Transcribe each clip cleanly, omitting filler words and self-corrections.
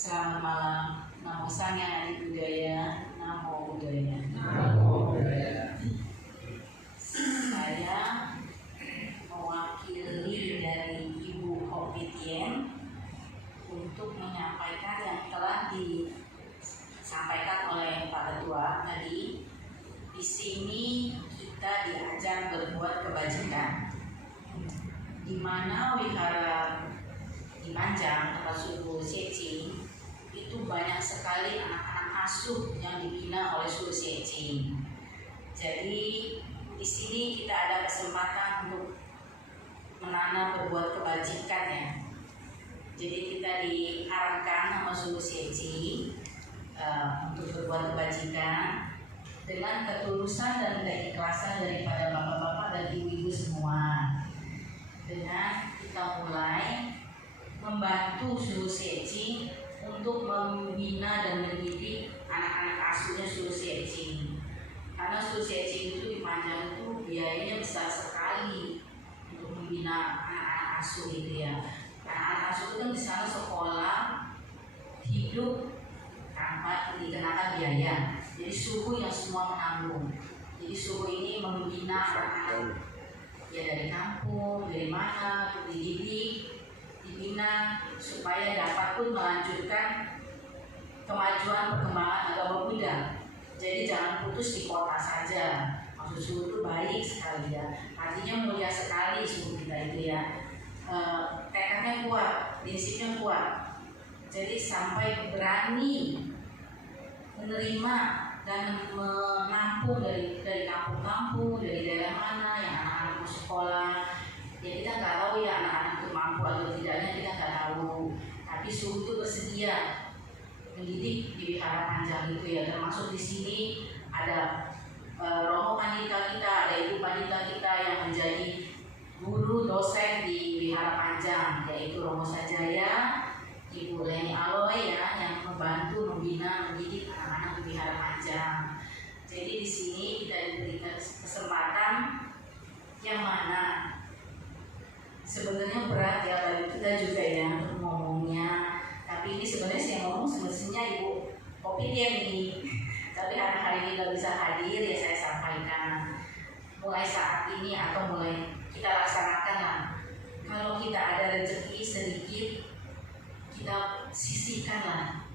Selamat malam. Namo Sanghyang Adi Budaya. Namo Buddhaya. Namo Buddhaya. Saya mewakili dari Ibu Hopi Tien untuk menyampaikan yang telah disampaikan oleh Pak Ketua tadi. Di sini kita diajak berbuat kebajikan, di mana wihara di Manjang tempat suku Siecing itu banyak sekali anak-anak asuh yang dibina oleh suku Siecing. Jadi di sini kita ada kesempatan untuk menanam berbuat kebajikan ya. Jadi kita diarahkan sama suku Siecing untuk berbuat kebajikan dengan ketulusan dan keikhlasan daripada bapak-bapak dan ibu-ibu semua. Dengan kita mulai membantu suku Siecing untuk membina dan mendidik anak-anak asuhnya suku Siecing. Karena suku Siecing itu di Manjang itu biayanya besar sekali untuk membina anak-anak asuh itu ya. Anak-anak asuh itu kan di sana sekolah, hidup tanpa dikenakan biaya. Jadi suku yang semua menanggung. Jadi suku ini membina anak-anak ya dari kampung, dari mana, dididik, dibina supaya dapat pun melanjutkan kemajuan perkembangan agama Buddha. Jadi jangan putus di kota saja. Maksud suku itu baik sekali ya. Artinya mulia sekali suku kita itu ya. Tekadnya kuat, prinsipnya kuat. Jadi sampai berani menerima dan menampung dari kampung-kampung, dari daerah mana yang anak-anak mau sekolah. Ya kita nggak tahu ya anak-anak itu mampu atau tidaknya, kita nggak tahu. Tapi suku itu bersedia mendidik di Wihara Manjang itu ya. Termasuk di sini ada Romo Pandita kita, ada Ibu Pandita kita yang menjadi guru dosen di Wihara Manjang, yaitu Romo Sanjaya, Ibu Leni Aloy ya, yang membantu membina mendidik anak-anak di Wihara Manjang. Jadi di sini kita diberikan kesempatan yang mana sebenarnya berat ya bagi kita juga ya untuk ngomongnya. Tapi ini sebenarnya saya ngomong semestinya Ibu Hopi Tien ini. Tapi hari ini nggak bisa hadir ya, saya sampaikan. Mulai saat ini atau mulai kita laksanakan lah. Kalau kita ada rezeki sedikit, kita sisihkanlah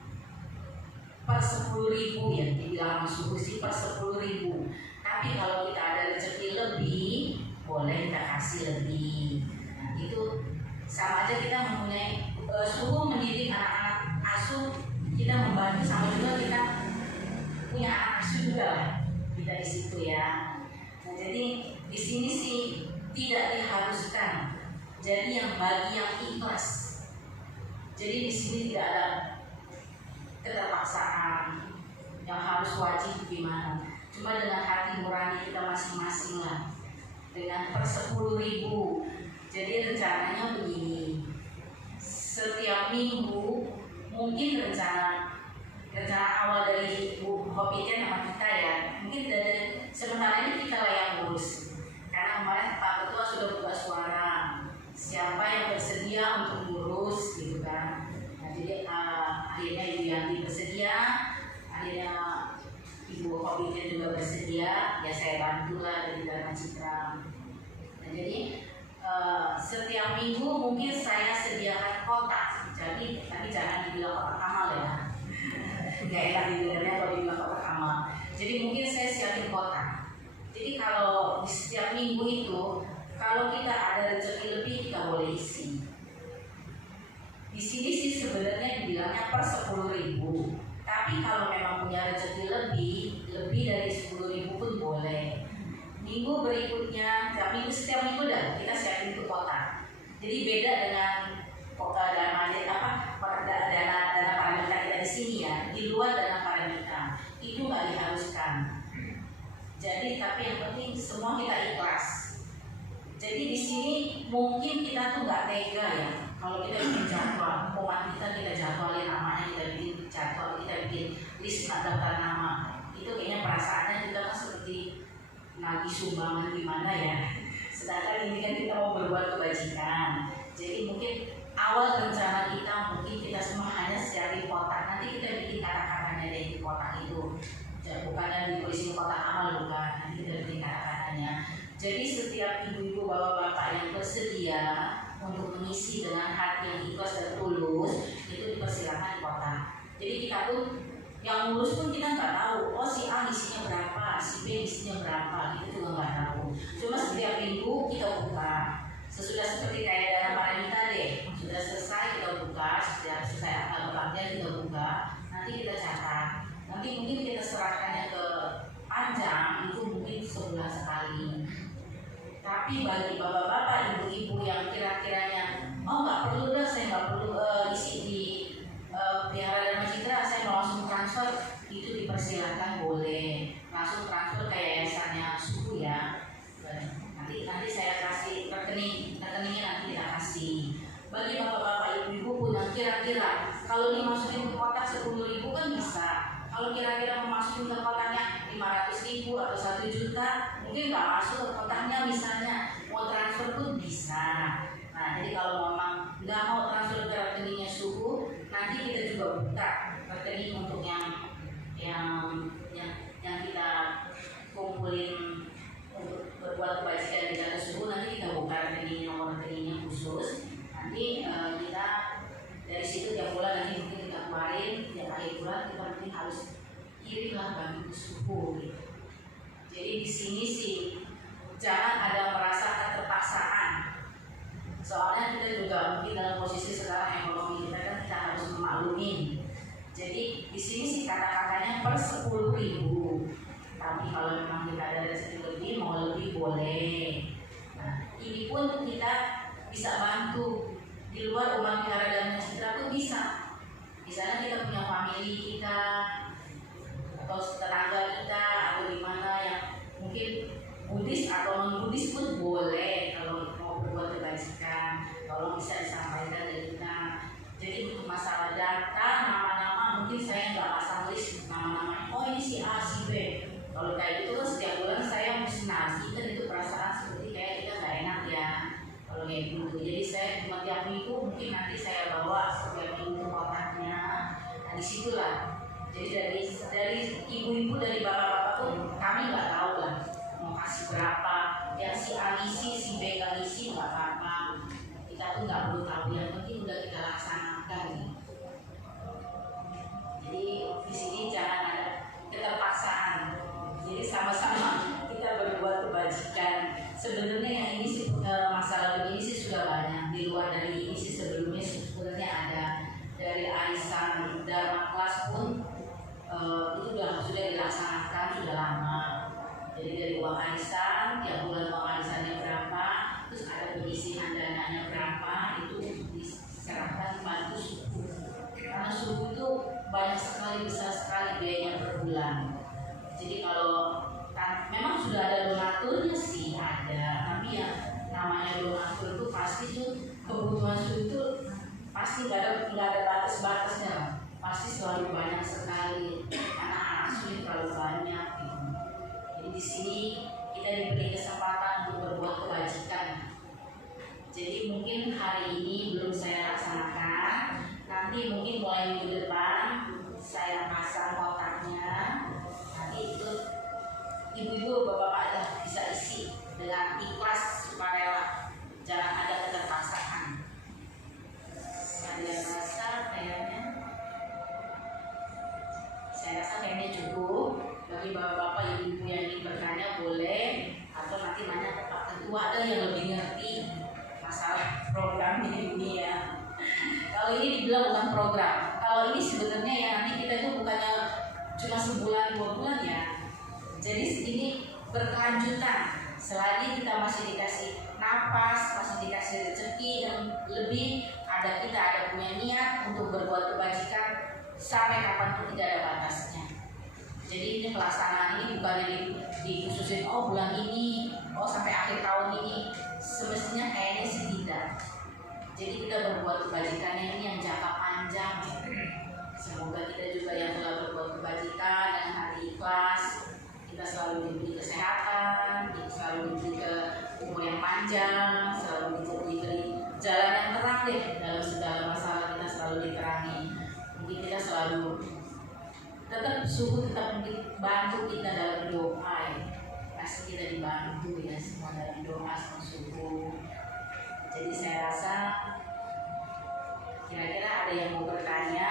per 10.000 ya, dibilang suku sih per 10.000. Tapi kalau kita ada rezeki lebih, boleh kita kasih lebih. Nah, itu sama aja kita mempunyai suku mendidik anak-anak asuh, kita membantu sama juga kita punya anak asuh juga lah kita di situ ya. Nah, jadi di sini sih tidak diharuskan. Jadi yang bagi yang ikhlas. Jadi di sini tidak ada keterpaksaan yang harus wajib gimana. Cuma dengan hati nurani kita masing-masing lah. Dengan per 10.000. Jadi rencananya begini. Setiap minggu mungkin rencana awal dari Ibu Hopi Tien sama kita ya. Mungkin dari sementara ini kita lah yang ngurus. Karena kemarin Pak Ketua sudah buka suara. Siapa yang bersedia untuk ngurus gitu kan. Nah, jadi akhirnya Ibu Yanti bersedia, akhirnya Ibu Hopi Tien juga bersedia, ya saya bantulah dari Dharma Citra. Nah, jadi setiap minggu mungkin saya sediakan kotak. Jadi tapi jangan dibilang kotak amal ya. Gak enak didengarnya kalau dibilang kotak amal. Jadi mungkin saya siapin kotak. Jadi kalau di setiap minggu itu, kalau kita ada rezeki lebih kita boleh isi. Di sini sih sebenarnya dibilangnya per 10.000. Tapi kalau memang punya rezeki lebih dari 10.000 pun boleh. Minggu berikutnya, setiap minggu dah kita siapin untuk kotak. Jadi beda dengan dana paramita kita di sini ya. Di luar dana paramita itu nggak diharuskan. Jadi tapi yang penting semua kita ikhlas. Jadi di sini mungkin kita tuh nggak tega ya. Kalau kita bikin jadwal, umat kita jadwalin namanya, kita bikin jadwal, kita bikin list daftar nama. Itu kayaknya perasaannya kita kan seperti nagih sumbangan gimana ya. Sedangkan ini kan kita mau berbuat kebajikan. Jadi mungkin awal rencana kita mungkin kita semua hanya siapin nanti kita bikin kata-katanya deh di kotak itu. Bukannya ditulis di kotak amal, bukan. Nanti kita bikin kata-katanya. Jadi setiap ibu-ibu, bapak-bapak yang bersedia untuk mengisi dengan hati yang ikhlas dan tulus, itu dipersilakan di kotak. Jadi kita pun yang ngurus pun kita nggak tahu, oh si A isinya berapa, si B isinya berapa, kita juga nggak tahu. Cuma setiap minggu kita buka. Sesudah seperti kayak dana paramita deh, sudah selesai kita buka, sudah selesai akad pelatihan kita buka, nanti kita catat. Nanti mungkin kita serahkannya ke panjang, itu mungkin sebulan sekali. Tapi bagi bapak-bapak, ibu-ibu yang kira-kiranya, oh nggak perlu dah, saya nggak perlu isi di Wihara Dharma Citra, saya mau langsung transfer, itu dipersilakan, boleh langsung transfer ke yayasannya suku ya. Nanti saya kasih rekeningnya nanti kita kasih. Bagi bapak-bapak ibu-ibu pun yang kira-kira kalau dimasukin ke kotak 10.000 kan bisa. Kalau kira-kira memasukin ke kotaknya 500.000 atau 1 juta, mungkin nggak masuk ke kotaknya, misalnya mau transfer pun bisa. Nah, jadi kalau memang nggak mau transfer ke rekeningnya suku, nanti kita juga buka rekening untuk yang kita kumpulin untuk berbuat kebajikan di dana suku. Nanti kita buka rekeningnya, nomor rekeningnya khusus. Nanti kita dari situ tiap bulan nanti mungkin kita keluarin, tiap akhir bulan kita mungkin harus kirimlah bagi ke suku gitu. Jadi di sini sih jangan ada merasa keterpaksaan. Soalnya kita juga mungkin dalam posisi sekarang ekonomi kita kan kita harus memaklumin. Jadi di sini sih kata-katanya per 10.000. Tapi kalau memang kita ada rezeki lebih, mau lebih boleh. Nah, ini pun kita bisa bantu di luar umat Wihara Dharma Citra pun bisa. Misalnya kita punya family kita atau tetangga kita atau di mana yang mungkin Buddhis atau non Buddhis pun boleh kalau mau berbuat kebajikan. Kalau bisa disampaikan dari kita. Jadi untuk masalah data, nama-nama mungkin saya nggak pasang list nama-nama. Oh ini si A, si B. Kalau kayak gitu kan setiap bulan saya mesti nagih, kan itu perasaan seperti kayak kita nggak enak ya. Kalau kayak gitu, jadi saya cuma tiap minggu mungkin nanti saya bawa setiap minggu kotaknya. Nah disitulah. Jadi dari ibu-ibu, dari bapak-bapak pun kami nggak tahu lah mau kasih berapa. Yang si A ngisi, si B nggak ngisi nggak apa-apa. Kita pun nggak perlu tahu, yang penting udah kita laksanakan. Jadi di sini jangan ada keterpaksaan. Jadi sama-sama kita berbuat kebajikan. Sebenarnya yang ini sih masalah ini sih sudah banyak. Di luar dari ini sih sebelumnya sebenarnya ada dari arisan Dharma kelas pun itu sudah dilaksanakan sudah lama. Jadi dari uang arisan, tiap bulan uang arisannya berapa, terus ada penyisihan dananya berapa, itu diserahkan bantu suku. Karena suku itu banyak sekali, besar sekali biayanya per bulan. Jadi kalau memang sudah ada donaturnya sih ada, tapi ya namanya donatur itu pasti tuh kebutuhan itu pasti nggak ada batas-batasnya, pasti selalu banyak sekali, anak-anak sulit terlalu banyak gitu. Jadi di sini kita diberi kesempatan untuk berbuat kebajikan. Jadi mungkin hari ini belum saya laksanakan, nanti mungkin mulai minggu depan saya pasang kotaknya. Nanti itu ibu-ibu, bapak-bapak bisa isi dengan ikhlas, sukarela, jangan ada keterpaksaan. Ada yang rasa kayaknya, saya rasa kayaknya cukup. Bagi bapak-bapak, ibu-ibu yang ingin bertanya boleh, atau nanti nanya ke Pak Ketua, ada yang lebih ngerti masalah program ini ya. Kalau ini dibilang bukan program, kalau ini sebenarnya ya nanti kita itu bukannya cuma sebulan 2 bulan ya. Jadi ini berkelanjutan. Selagi kita masih dikasih napas, masih dikasih rezeki dan lebih, kita ada punya niat untuk berbuat kebajikan sampai kapanpun tidak ada batasnya. Jadi ini pelaksanaan ini bukannya dikhususin oh bulan ini, oh sampai akhir tahun ini. Semestinya kayaknya sih tidak. Jadi kita berbuat kebajikannya ini yang jangka panjang. Semoga kita juga yang telah berbuat kebajikan dengan hati ikhlas, kita selalu diberi kesehatan, kita selalu diberi ke umur yang panjang, selalu diberi jalan yang terang deh dalam segala masalah, kita selalu diterangi. Mungkin kita selalu tetap suhu tetap bantu kita dalam doa ya. Pasti kita dibantu ya semua dalam doa sama suhu. Jadi saya rasa kira-kira ada yang mau bertanya.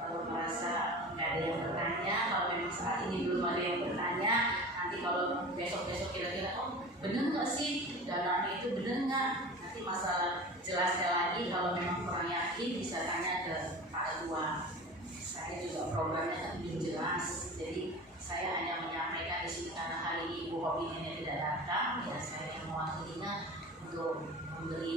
Kalau merasa nggak ada yang bertanya, kalau memang saat ini belum ada yang bertanya, nanti kalau besok-besok kira-kira bener nggak sih dananya itu bener nggak? Nanti masalah jelasnya lagi, kalau memang kurang yakin bisa tanya ke Pak Dua. Saya juga programnya kan belum jelas, jadi saya hanya menyampaikan di sini karena hari ini Ibu Hobi ini tidak datang, ya saya yang mewakilinya untuk memberi